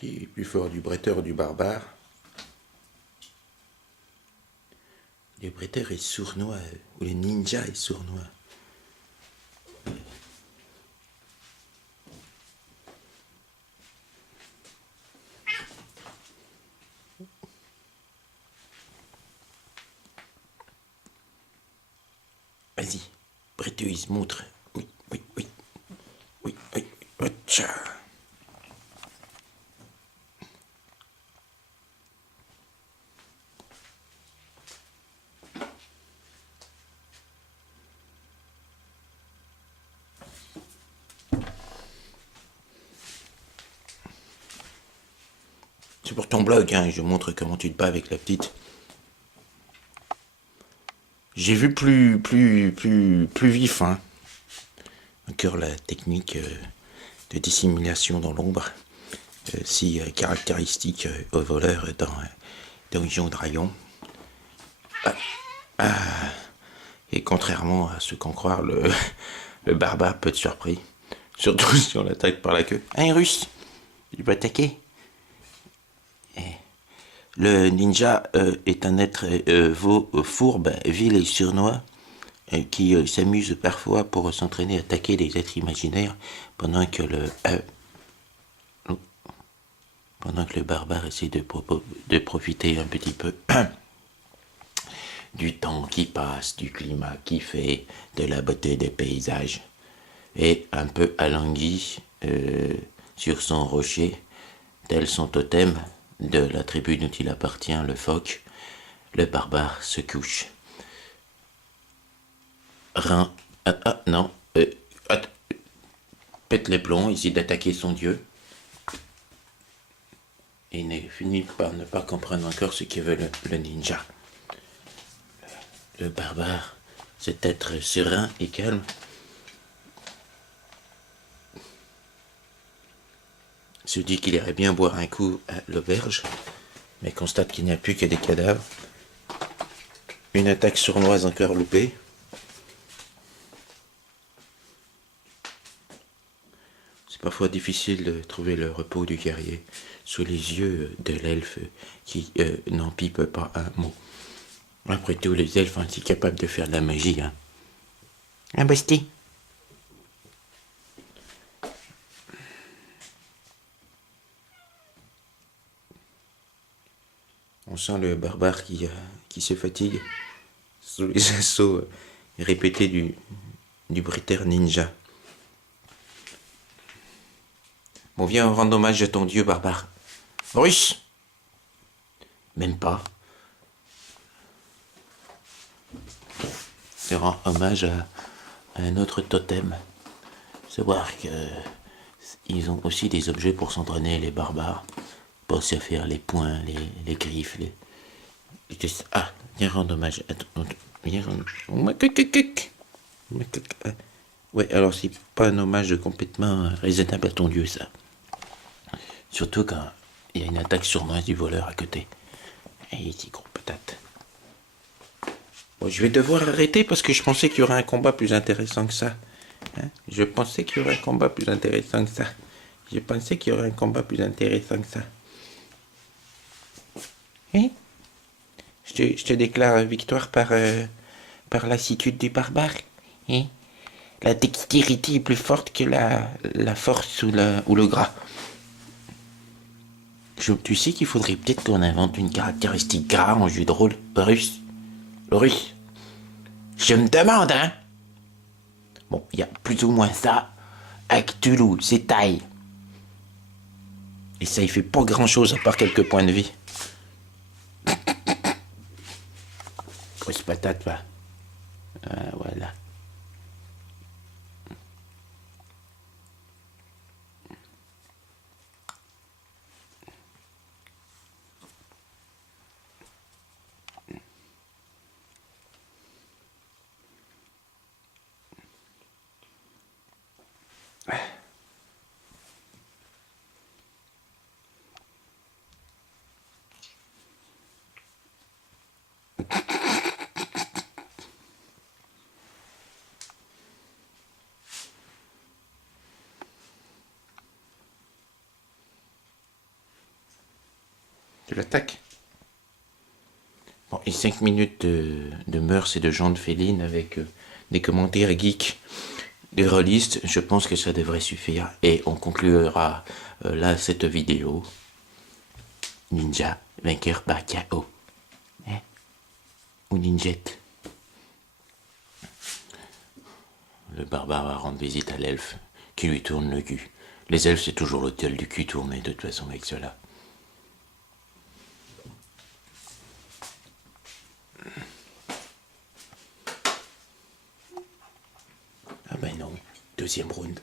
Qui est plus fort, du bretteur ou du barbare? Le bretteur est sournois, ou le ninja est sournois. Vas-y, bretteuse, montre. Oui, oui, oui. Oui, oui, oui. Tcha. C'est pour ton blog, hein, je montre comment tu te bats avec la petite. J'ai vu plus vif, hein. Encore la technique de dissimulation dans l'ombre, si caractéristique aux voleurs dans Donjon Dragon. Et contrairement à ce qu'en croire, le barbare peut être surpris. Surtout si on l'attaque par la queue. Hein, russe, tu peux attaquer. Le ninja est un être fourbe, vil et sournois qui s'amuse parfois pour s'entraîner à attaquer des êtres imaginaires pendant que le barbare essaie de profiter un petit peu du temps qui passe, du climat qui fait, de la beauté des paysages. Et un peu alangui sur son rocher, tel son totem de la tribu dont il appartient, le phoque, le barbare se couche. Non, pète les plombs, essaie d'attaquer son dieu. Et il finit par ne pas comprendre encore ce que veut le ninja. Le barbare, cet être serein et calme, se dit qu'il irait bien boire un coup à l'auberge, mais constate qu'il n'y a plus que des cadavres. Une attaque sournoise encore loupée. C'est parfois difficile de trouver le repos du guerrier sous les yeux de l'elfe qui n'en pipe pas un mot. Après tout, les elfes sont si capables de faire de la magie, hein. Un Basti. On sent le barbare qui se fatigue sous les assauts répétés du bretteur ninja. Bon, viens rendre hommage à ton dieu barbare. Russe. Même pas. Je rends hommage à un autre totem. Savoir qu'ils ont aussi des objets pour s'entraîner, les barbares. Pas se faire les poings, les griffes, Ah, viens rendre hommage à ton... Viens rendre... Ouais, alors c'est pas un hommage complètement raisonnable à ton dieu, ça. Surtout quand il y a une attaque sournoise du voleur à côté. Et ici, gros patate. Bon, je vais devoir arrêter parce que je pensais qu'il y aurait un combat plus intéressant que ça. Hein, je pensais qu'il y aurait un combat plus intéressant que ça. Je pensais qu'il y aurait un combat plus intéressant que ça. Hein? Je te déclare victoire par lassitude du barbare. Hein? La dextérité est plus forte que la force ou le gras. Tu sais qu'il faudrait peut-être qu'on invente une caractéristique gras en jeu de rôle russe. Russe. Je me demande, hein. Bon, il y a plus ou moins ça. Avec Toulouse, c'est taille. Et ça, il fait pas grand-chose à part quelques points de vie. Grosse patate, va. Voilà. de l'attaque. Bon, et 5 minutes de mœurs et de gens de féline avec des commentaires geeks des rôlistes, je pense que ça devrait suffire. Et on conclura là cette vidéo. Ninja, vainqueur par KO. Hein? Ou ninjette. Le barbare va rendre visite à l'elfe qui lui tourne le cul. Les elfes, c'est toujours l'hôtel du cul tourné de toute façon avec cela. Ah ben non, deuxième round.